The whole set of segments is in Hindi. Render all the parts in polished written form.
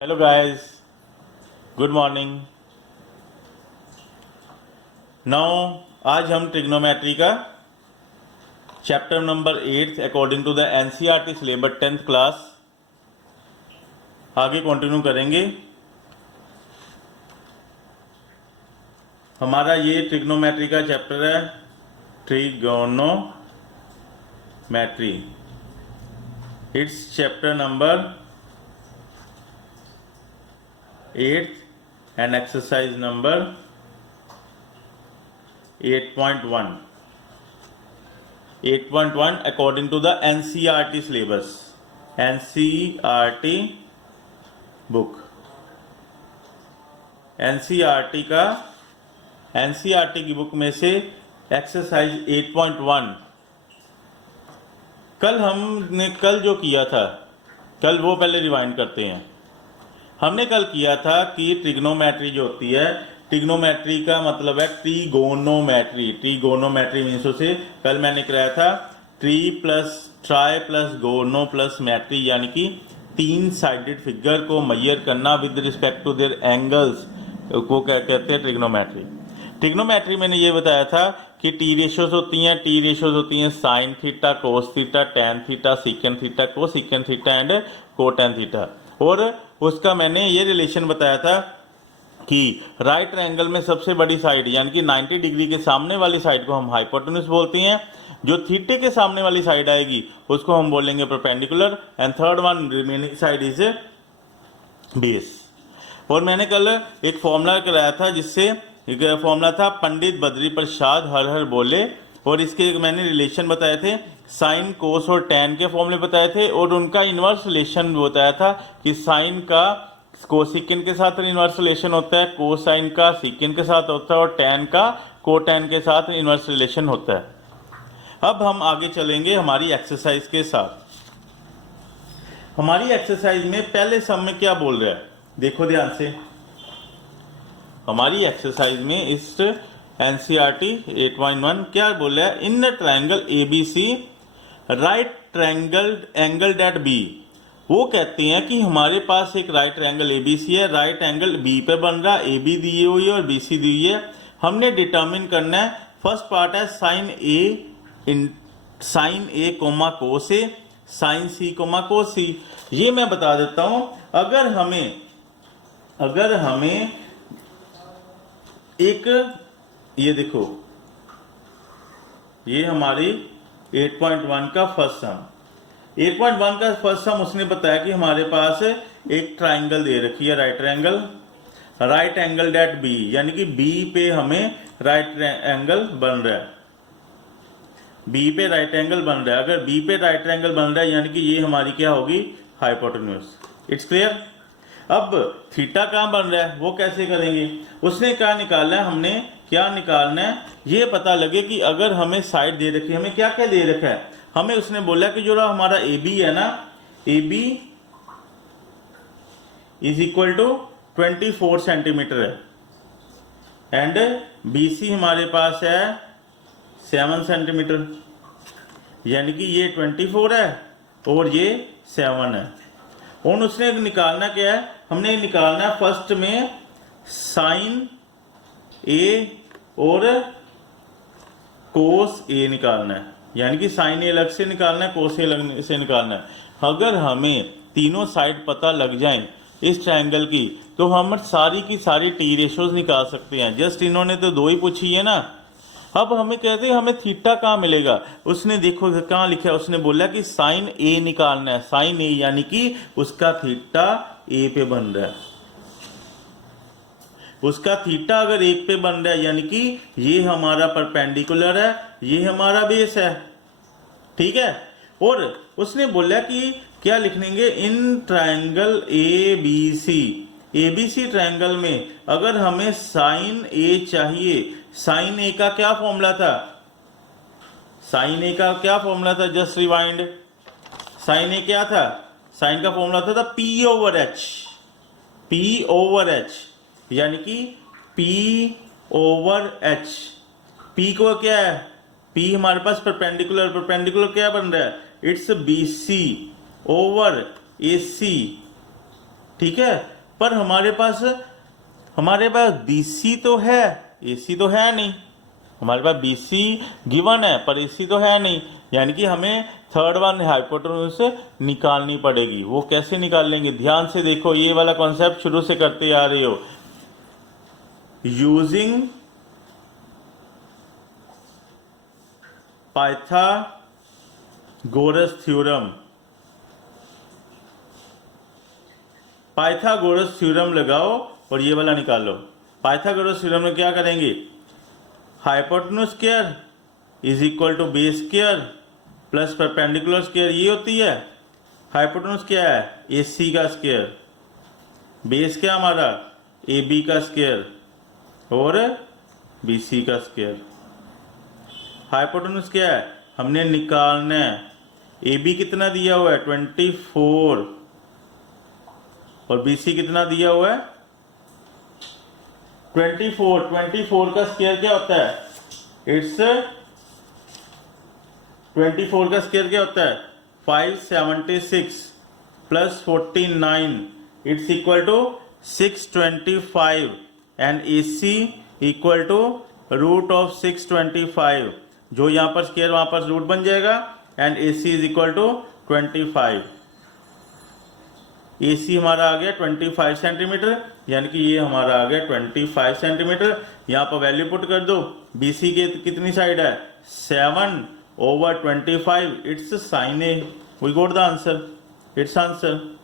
Hello guys, good morning. Now आज हम ट्रिग्नोमेट्री का chapter number 8 according to the NCERT syllabus 10th class आगे कंटिन्यू करेंगे। हमारा ये ट्रिग्नोमेट्री का चैप्टर है trigonometry. It's chapter number 8 and exercise number 8.1 according to the NCERT syllabus, NCERT book। NCERT की बुक में से एक्सरसाइज 8.1 कल जो किया था, कल वो पहले रिवाइंड करते हैं। हमने कल किया था कि ट्रिग्नोमेट्री जो होती है, ट्रिग्नोमेट्री का मतलब है ट्रीगोनोमेट्री। ट्रीगोनोमेट्री मीन्स उसे कल मैंने कराया था tri plus gono plus metry, यानी कि 3 साइडेड फिगर को मैयर करना with respect to their angles को क्या कहते हैं, ट्रिग्नोमेट्री। ट्रिग्नोमेट्री मैंने ये बताया था कि टी रेशियोज होती हैं sine theta, cos theta, tan theta, secant theta, cosecant theta and cotan theta. और उसका मैंने ये रिलेशन बताया था कि राइट ट्रायंगल में सबसे बड़ी साइड यानी कि 90 डिग्री के सामने वाली साइड को हम हाइपोटेन्यूज बोलते हैं। जो थीटे के सामने वाली साइड आएगी उसको हम बोलेंगे perpendicular, and third one remaining side is base. और मैंने कल एक फॉर्मूला कराया था, जिससे एक फॉर्मूला था पंडित बद्री प्रसाद हर हर बोले, और इसके मैंने रिलेशन बताए थे, साइन कोस और टैन के फॉर्मूले बताए थे, और उनका इनवर्स रिलेशन बताया था कि साइन का कोसिकेंट के साथ इनवर्स रिलेशन होता है, कोसाइन का सीकेंट के साथ होता है, और टैन का कोटैन के साथ इनवर्स रिलेशन होता है। अब हम आगे चलेंगे हमारी एक्सरसाइज के साथ। हमारी एक्सरसाइज में पहले सम में क्या बोल रहा है, देखो ध्यान से। हमारी एक्सरसाइज में इस एनसीईआरटी 8.1 क्या बोल रहा है, in triangle ABC right triangle angle at B. वो कहते हैं कि हमारे पास एक राइट ट्रायंगल एबीसी है, राइट एंगल बी पे बन रहा है, एबी दी हुई है और बीसी दी हुई है। हमने डिटरमिन करना है, फर्स्ट पार्ट है साइन ए कोमा कोस ए, साइन सी कोमा कोस सी। ये मैं बता देता हूं, अगर हमें एक ये देखो, ये हमारी 8.1 का फर्स्ट सम। 8.1 का फर्स्ट सम उसने बताया कि हमारे पास एक ट्रायंगल दे रखी है, राइट एंगल एट बी, यानी कि बी पे हमें राइट एंगल बन रहा है, बी पे राइट एंगल बन रहा है। अगर बी पे राइट एंगल बन रहा है यानी कि ये हमारी क्या होगी, हाइपोटेन्यूज। It's clear. अब थीटा कहाँ बन रहा है वो कैसे करेंगे, उसने क्या निकालना है, हमने क्या निकालना है, ये पता लगे कि अगर हमें साइड दे रखी है, हमें क्या क्या दे रखा है, हमें उसने बोला कि जो हमारा ए बी है ना, A B is equal to 24 centimetre है, एंड बी सी हमारे पास है 7 सेंटीमीटर, यानी कि ये 24 है और ये 7 है। और उसने निकालना क्या है, हमने निकालना है फर्स्ट में साइन ए और कोस ए निकालना है, यानी कि साइन ए अलग से निकालना है, कोस ए अलग से निकालना है। अगर हमें तीनों साइड पता लग जाएं इस ट्रायंगल की, तो हम सारी की सारी टी रेशियोज निकाल सकते हैं। जस्ट इन्होंने तो 2 ही पूछी है ना। अब हमें कहते हैं हमें थीटा कहाँ मिलेगा, उसने देखो कहाँ लिखा है, उसने बोला कि साइन ए निकालना है, साइन ए यानी कि उसका थीटा ए पे बन रहा है, उसका थीटा अगर 1 पे बन रहा है यानी कि ये हमारा परपेंडिकुलर है, ये हमारा बेस है, ठीक है। और उसने बोला कि क्या लिखेंगे, in triangle A B C, ABC triangle में अगर हमें साइन ए चाहिए, साइन ए का क्या फॉर्मूला था, साइन ए का क्या फॉर्मूला था, जस्ट रिवाइंड। साइन ए क्या था, साइन का फॉर्मूला था P over H, P over H, यानी कि पी ओवर एच। पी को क्या है, पी हमारे पास परपेंडिकुलर क्या बन रहा है, इट्स बी सी ओवर ए सी, ठीक है, पर हमारे पास BC तो है, AC तो है नहीं। हमारे पास BC गिवन है पर AC तो है नहीं, यानी कि हमें थर्ड वन हाइपोटेन्यूज निकालनी पड़ेगी। वो कैसे निकाल लेंगे, ध्यान से देखो, ये वाला कॉन्सेप्ट शुरू से करते आ रहे हो। Using Pythagoras theorem, Pythagoras theorem लगाओ और ये वाला निकालो। पाइथागोरस थ्योरम में क्या करेंगे, hypotenuse square is equal to base square plus perpendicular square, ये होती है। हाइपोटेन्यूज क्या है, AC का स्क्वायर, बेस क्या हमारा AB का स्क्वायर और BC का स्क्वायर। हाइपोटेन्यूज क्या है, हमने निकालना है। AB कितना दिया हुआ है 24 और BC कितना दिया हुआ है 24। 24 का स्क्वायर क्या होता है, इट्स 24 का स्क्वायर क्या होता है 576 plus 49, it's equal to 625 and AC equal to root of 625। जो यहाँ पर स्क्वायर वहां पर रूट बन जाएगा and AC is equal to 25। AC हमारा आ गया 25 सेंटीमीटर, यानी कि ये हमारा आ गया 25 सेंटीमीटर। यहाँ पर वैल्यू पुट कर दो। BC के कितनी साइड है 7/25, it's sine A। We got the answer, it's answer.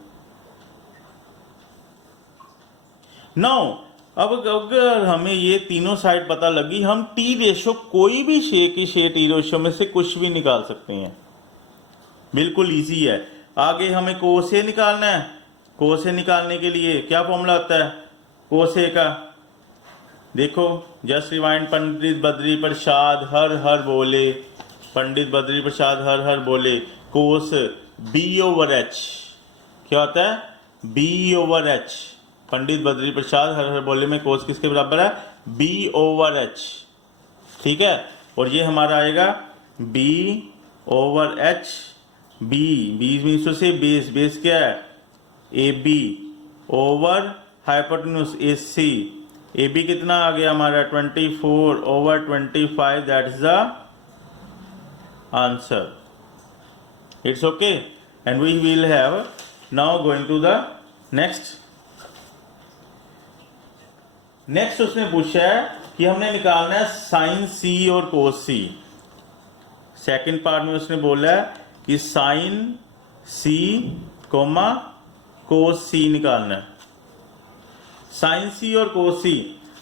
Now अब अगर हमें ये तीनों साइड पता लगी, हम T रेशो कोई भी शेप की T रेशो में से कुछ भी निकाल सकते हैं, बिल्कुल इजी है। आगे हमें कोस ए निकालना है। कोस ए निकालने के लिए क्या फॉर्मूला होता है कोस ए का, देखो जस्ट रिवाइंड पंडित बद्री प्रसाद हर हर बोले, पंडित बद्री प्रसाद हर हर बोले, कोस B/H क्या होता है B/H। पंडित बद्री प्रसाद हर हर बोले में कोस किसके बराबर है B/H, ठीक है। और ये हमारा आएगा B/H, B मीन्स से बेस, बेस क्या है AB over hypotenuse AC। AB कितना आ गया हमारा 24/25, that is the answer. It's okay and we will have now going to the next. Next उसने पूछा है कि हमने निकालना है साइन C और कोस C। सेकंड पार्ट में उसने बोला है कि साइन C कोमा कोस C निकालना है, साइन C और कोस C।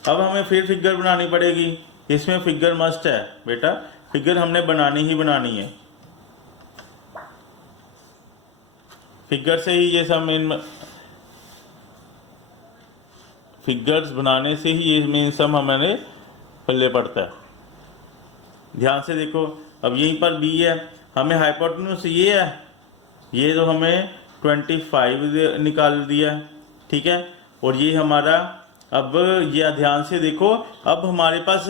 अब हमें फिर फिगर बनानी पड़ेगी, इसमें फिगर मस्ट है बेटा, फिगर हमने बनानी ही बनानी है। फिगर से ही ये सब फिगर्स बनाने से ही ये मेन सम हमारे पल्ले पड़ता है। ध्यान से देखो, अब यहीं पर B है, हमें हाइपोटेन्यूज ये है, ये तो हमें 25 निकाल दिया, ठीक है। और ये हमारा, अब ये ध्यान से देखो, अब हमारे पास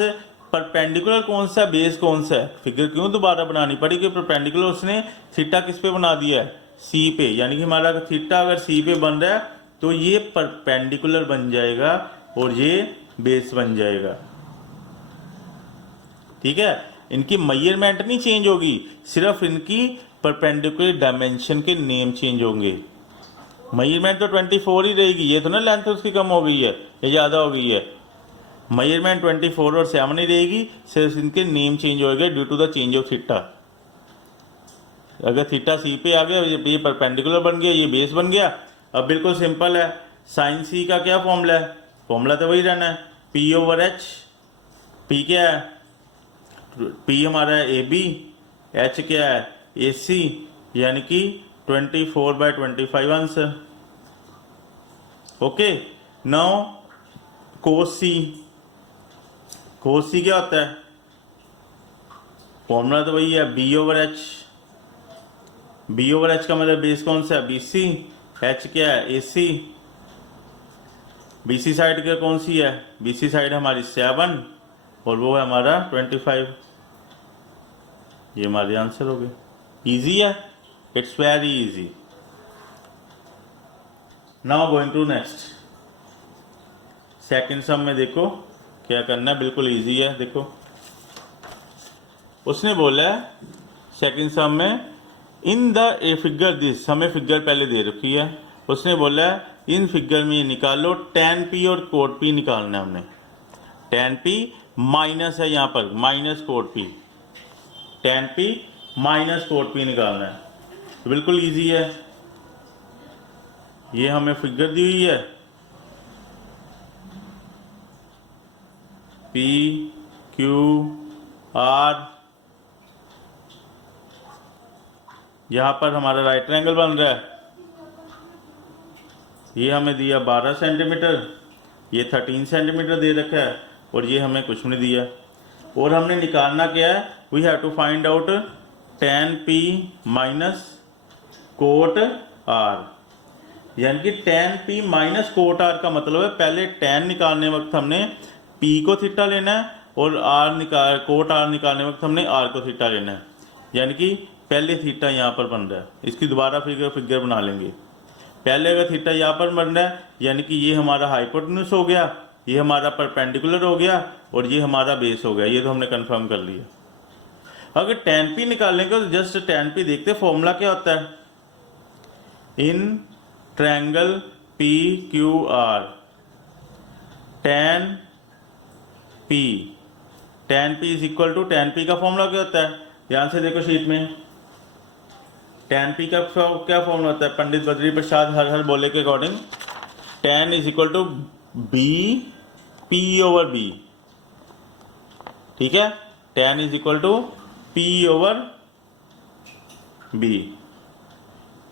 परपेंडिकुलर कौन सा बेस कौन सा है, फिगर क्यों दोबारा बनानी पड़ी कि परपेंडिकुलर उसने थीटा किस पे बना दिया है C पे, यानी कि हमारा थीटा अगर C पे बन रहा है तो ये परपेंडिकुलर बन जाएगा और ये बेस बन जाएगा, ठीक है। इनकी मेजरमेंट नहीं चेंज होगी, सिर्फ इनकी परपेंडिकुलर डायमेंशन के नेम चेंज होंगे। मेजरमेंट तो 24 ही रहेगी, ये तो ना लेंथ उसकी कम हो गई है या ज़्यादा हो गई है। मेजरमेंट 24 और 7 ही रहेगी, सिर्फ इनके नेम चेंज हो गए due to the change of theta. अगर थीटा C पे आ गया, ये परपेंडिकुलर बन गया, ये बेस बन गया। अब बिल्कुल सिंपल है, साइन C का क्या फॉर्मूला है, फॉर्मूला तो वही रहना है P/H। P क्या है, P हमारा है AB, H क्या है AC, यानी कि 24/25 आंसर। ओके, नाउ कोस C। कोस C क्या होता है, फॉर्मूला तो वही है B/H। B/H का मतलब बेस कौन सा है BC, H क्या है AC। BC साइड क्या कौन सी है, BC साइड हमारी 7 और वो है हमारा 25। ये हमारे आंसर हो गए। इजी है, it's very easy. Now going to next second sum में देखो क्या करना है, बिल्कुल इजी है। देखो उसने बोला है सेकंड सम में in the a figure this, हमें फिगर पहले दे रखी है। उसने बोला है इन फिगर में निकालो tan p और cot p निकालना है हमने। tan p माइनस है यहाँ पर, minus cot p, tan p minus cot p निकालना है। तो बिल्कुल इजी है, ये हमें फिगर दी हुई है P Q R, यहाँ पर हमारा राइट ट्रायंगल बन रहा है। ये हमें दिया 12 सेंटीमीटर, ये 13 सेंटीमीटर दे रखा है और ये हमें कुछ नहीं दिया। और हमने निकालना क्या है, we have to find out tan p minus cot r, यानी कि tan p minus cot r का मतलब है पहले tan निकालने वक्त हमने p को थीटा लेना है और cot r निकालने वक्त हमने r को थीटा लेना है। यानी कि पहले थीटा यहाँ पर बन रहा है, इसकी दोबारा फिगर बना लेंगे। पहले अगर थीटा यहाँ पर बन रहा है यानी कि ये हमारा हाइपोटेन्यूस हो गया, ये हमारा परपेंडिकुलर हो गया और ये हमारा बेस हो गया। ये तो हमने कंफर्म कर लिया। अगर tan p निकालेंगे तो जस्ट tan p देखते फॉर्मूला क्या होता है, in triangle P Q R tan p is equal to tan p का फॉर्मूला क्या होता है, ध्यान से देखो शीट में। tan p का क्या फॉर्मूला होता है, पंडित बद्री प्रसाद हर बोले के according tan is equal to b p over b। ठीक है, tan is equal to p over b।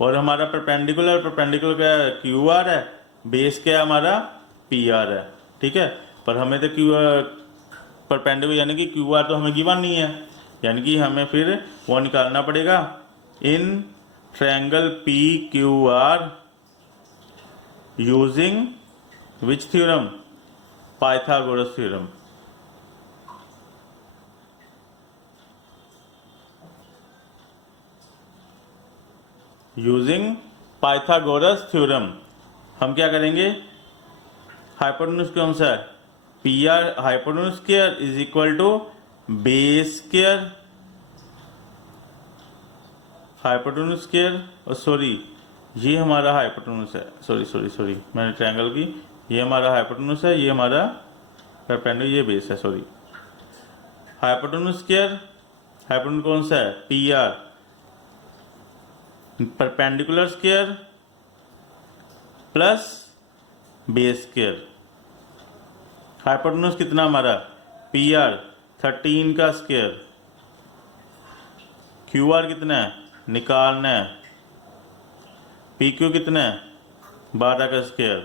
और हमारा परपेंडिकुलर क्या क्यू आर है, बेस क्या हमारा पी आर है। ठीक है, पर हमें तो क्यू परपेंडिकुलर यानी कि क्यू आर तो हमें गिवन नहीं है, यानी कि हमें फिर वो निकालना पड़ेगा in triangle P Q R using which theorem, Pythagoras theorem. Using Pythagoras theorem हम क्या करेंगे, हाइपोटेन्यूस कौन सा है, P R hypotenuse square is equal to base square, hypotenuse square और सॉरी ये हमारा हाइपोटेन्यूस है, सॉरी मैंने ट्रायंगल की, ये हमारा हाइपोटेन्यूस है, ये हमारा परपेंडिकुलर, ये बेस है, सॉरी। हाइपोटेन्यूस स्क्वायर, हाइपोटेन्यूस कौन सा है, P are, perpendicular square plus base square. Hypotenuse कितना हमारा, पी आर 13 का स्क्वायर, क्यू आर कितना है निकालना है, पी क्यू कितना है 12 का square,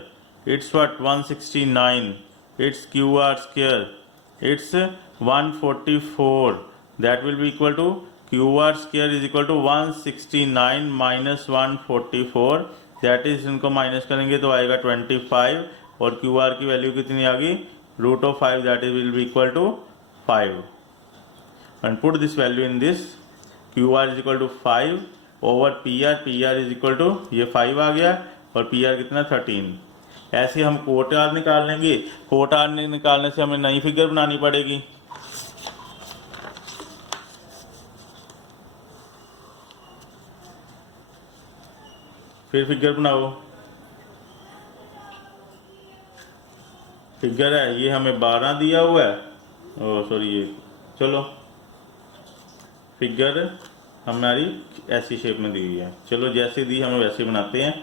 it's what 169, it's Q R square it's 144, that will be equal to Q R square is equal to 169 minus 144, that is इनको माइनस करेंगे तो आएगा 25 और क्यू आर की वैल्यू कितनी आ गई √5, that is will be equal to 5 and put this value in this, Q R is equal to 5 over P R is equal to ये 5 आ गया और पी आर कितना 13। ऐसे हम कोट आर निकाल लेंगे, कोट आर निकालने से हमें नई फिगर बनानी पड़ेगी। फिर फिगर बनाओ, फिगर है ये हमें 12 दिया हुआ है, ओ सॉरी ये, चलो फिगर हमारी ऐसी शेप में दी हुई है, चलो जैसे दी हमें वैसे बनाते हैं।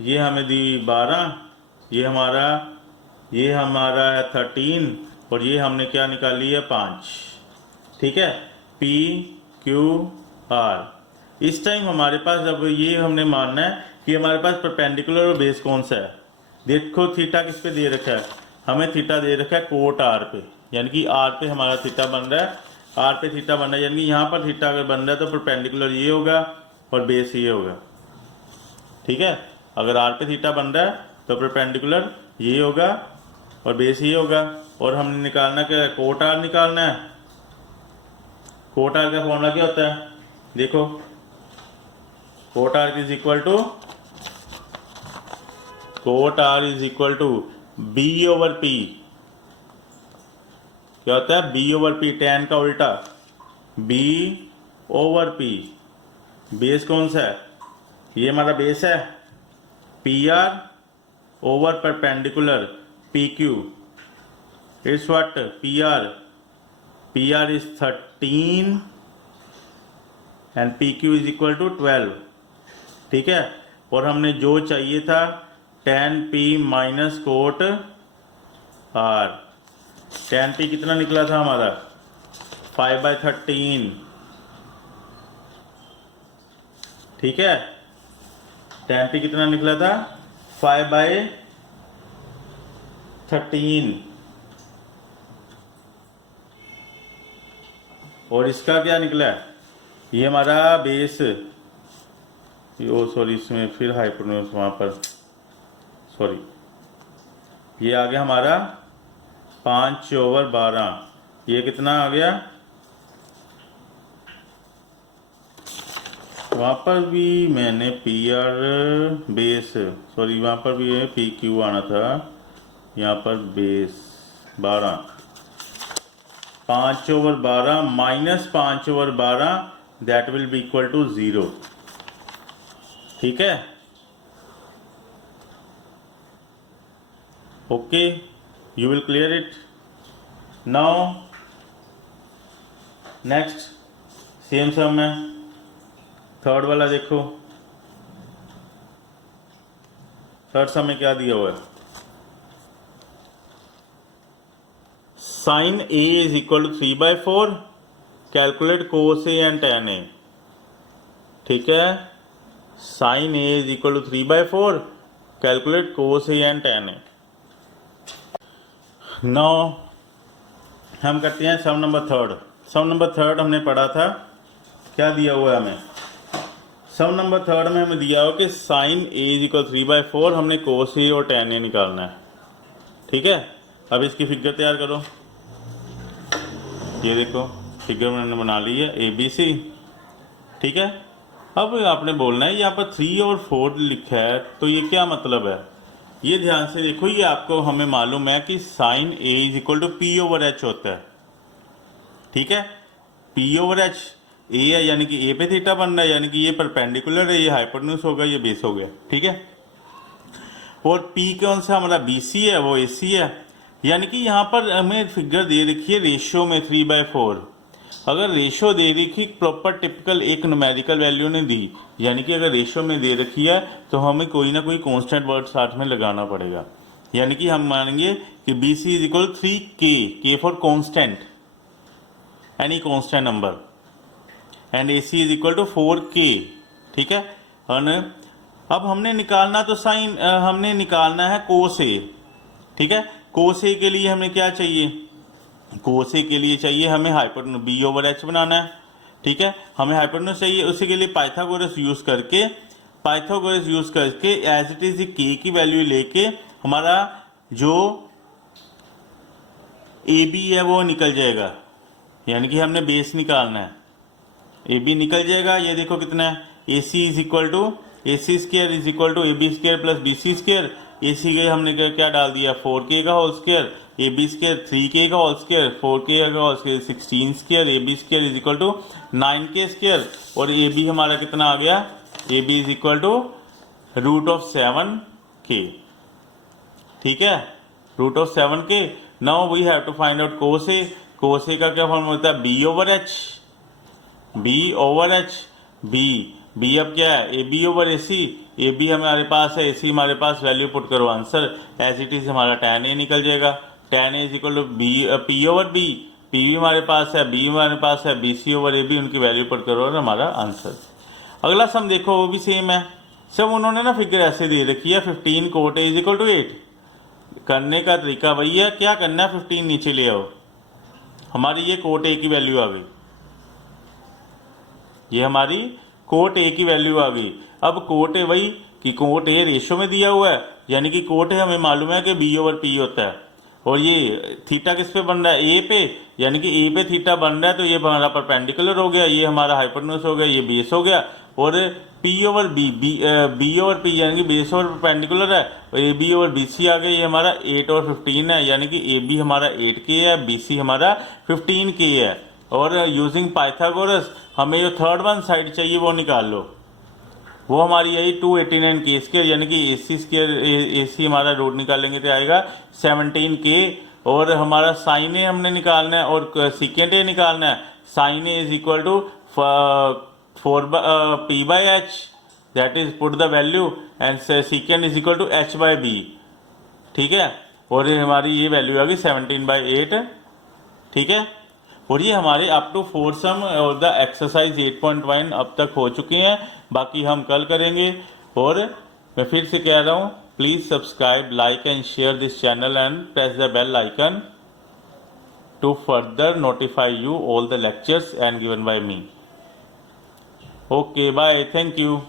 ये हमें दी 12, ये हमारा है 13 और ये हमने क्या निकाली है 5। ठीक है, पी क्यू आर। इस टाइम हमारे पास अब ये हमने मानना है कि हमारे पास परपेंडिकुलर और बेस कौन सा है। देखो थीटा किस पे दे रखा है, हमें थीटा दे रखा है कोट आर पे, यानी कि आर पे हमारा थीटा बन रहा है, आर पे थीटा बन रहा है, यानी कि यहाँ पर थीटा अगर बन रहा है तो परपेंडिकुलर ये होगा और बेस ये होगा। ठीक है, अगर आर पे थीटा बन रहा है तो परपेंडिकुलर ये होगा और बेस ये होगा। और हमने निकालना क्या है, कोट आर निकालना है। कोट आर का फॉर्मूला क्या होता है, देखो cot R is equal to cot R is equal to B over P. क्या होता है? बी ओवर पी, tan का उल्टा, बी ओवर पी। बेस कौन सा है? ये हमारा बेस है P R over perpendicular P Q. It's what? P R is 13 and P Q is equal to 12। ठीक है। और हमने जो चाहिए था tan p minus cot r। tan p कितना निकला था हमारा? 5/13। ठीक है। tan p कितना निकला था? 5/13। और इसका क्या निकला है? ये हमारा बेस, ओ सॉरी, इसमें फिर हाइपोटेन्यूज वहाँ पर, सॉरी, ये आ गया हमारा 5/12। ये कितना आ गया? वहाँ पर भी मैंने पी आर बेस, सॉरी, वहाँ पर भी है पी क्यू आना था, यहाँ पर base 12। 5/12 minus 5/12 that will be equal to 0। ठीक है। Okay, you will clear it now. Next same sum है, थर्ड वाला देखो। थर्ड सम में क्या दिया हुआ है? Sine A is equal to 3/4, calculate cos A and tan A. ठीक है। Sine A is equal to 3/4, calculate cos A and tan A. Now हम करते हैं sum number third. Sum number third हमने पढ़ा था, क्या दिया हुआ है हमें? सम नंबर थर्ड में हमें दिया हो कि साइन ए इज इक्वल 3/4, हमने कोस ए और tan ए निकालना है। ठीक है। अब इसकी फिगर तैयार करो। ये देखो फिगर मैंने बना ली है ABC। ठीक है। अब आपने बोलना है यहाँ पर 3 और 4 लिखा है, तो ये क्या मतलब है? ये ध्यान से देखो, ये आपको हमें मालूम है कि sine A is equal to P over H होता है। ठीक है। पी ओवर एच, ए है यानी कि ए पे थीटा बन रहा है, यानी कि ये परपेंडिकुलर है, ये हाइपोटेन्यूज होगा, ये बेस हो गया। ठीक है। और पी कौन सा हमारा? BC है, वो AC है। यानी कि यहाँ पर हमें फिगर दे रखी है रेशियो में 3/4। अगर रेशियो दे रखी प्रॉपर टिपिकल एक न्यूमेरिकल वैल्यू ने दी, यानी कि अगर रेशियो में दे रखी है तो हमें कोई ना कोई कांस्टेंट वर्ड साथ में लगाना पड़ेगा। यानी कि हम मानेंगे कि BC is equal 3K, K for constant, any constant number, and AC is equal to 4K। ठीक है। अब हमने निकालना तो साइन, हमने निकालना है कोस ए। ठीक है। कोस ए के लिए हमें क्या चाहिए? कोस ए के लिए चाहिए हमें हाइपोटेन्यूज बी ओवर एच बनाना है। ठीक है। हमें हाइपोटेन्यूज चाहिए, उसी के लिए पाइथागोरस यूज करके एज इट इज के की वैल्यू लेके हमारा जो ए बी है वो निकल जाएगा। यानी कि हमने बेस निकालना है, ए बी निकल जाएगा। ये देखो कितना है, A C is equal to AC square is equal to AB square plus BC square. AC के हमने क्या डाल दिया? 4K का whole square, AB square 3K का होल स्क्वायर, 4K का whole square 16 square, AB square is equal to 9K square. और AB हमारा कितना आ गया? AB is equal to √7K। ठीक है, √7K। Now we have to find out cos A. Cos A का क्या फॉर्म होता है? B over H। बी अब क्या है? A B over AC। A B हमारे पास है, AC हमारे पास, वैल्यू पुट करो आंसर, एज इट इज हमारा tan ए निकल जाएगा। tan A is equal to P over B, P भी हमारे पास है, बी हमारे पास है, BC ओवर AB, उनकी वैल्यू पुट करो और हमारा आंसर। अगला सम देखो, वो भी सेम है। सब उन्होंने ना फिगर ऐसे दे रखी है, 15 cot A is equal to 8। करने का तरीका वही है, क्या करना है? 15 नीचे ले आओ, हमारी ये कोट ए की वैल्यू आ गई, ये हमारी कोट ए की वैल्यू आ गई। अब कोट ए वही कि कोट ए रेशियो में दिया हुआ है, यानी कि कोट ए हमें मालूम है कि बी ओवर पी होता है, और ये थीटा किस पे बन रहा है? ए पे, यानी कि ए पे थीटा बन रहा है, तो ये हमारा परपेंडिकुलर हो गया, ये हमारा हाइपोटेन्यूज हो गया, ये बेस हो गया। और P over B, B over P यानी कि बेस ओवर परपेंडिकुलर है, और AB ओवर BC आ गया, ये हमारा 8 और 15 है, यानी कि AB हमारा 8K है, BC हमारा 15K है। और यूजिंग पाइथागोरस हमें जो थर्ड वन साइड चाहिए वो निकाल लो, वो हमारी आई 289K स्क्वायर, यानी कि AC स्क्वायर, AC हमारा रूट निकालेंगे तो आएगा 17K। और हमारा साइन ए हमने निकालना है और सीकेंड ए निकालना है। Sine A is equal to 4 P/H, that is put the value, and secant is equal to H/B, ठीक है। और ये हमारी ये वैल्यू आ गई 17/8, ठीक है। और ये हमारे अप टू 4 सम और द एक्सरसाइज 8.1 अब तक हो चुके हैं, बाकी हम कल करेंगे। और मैं फिर से कह रहा हूँ, please subscribe, like and share this channel and press the bell icon to further notify you all the lectures and given by me. Okay, bye, thank you.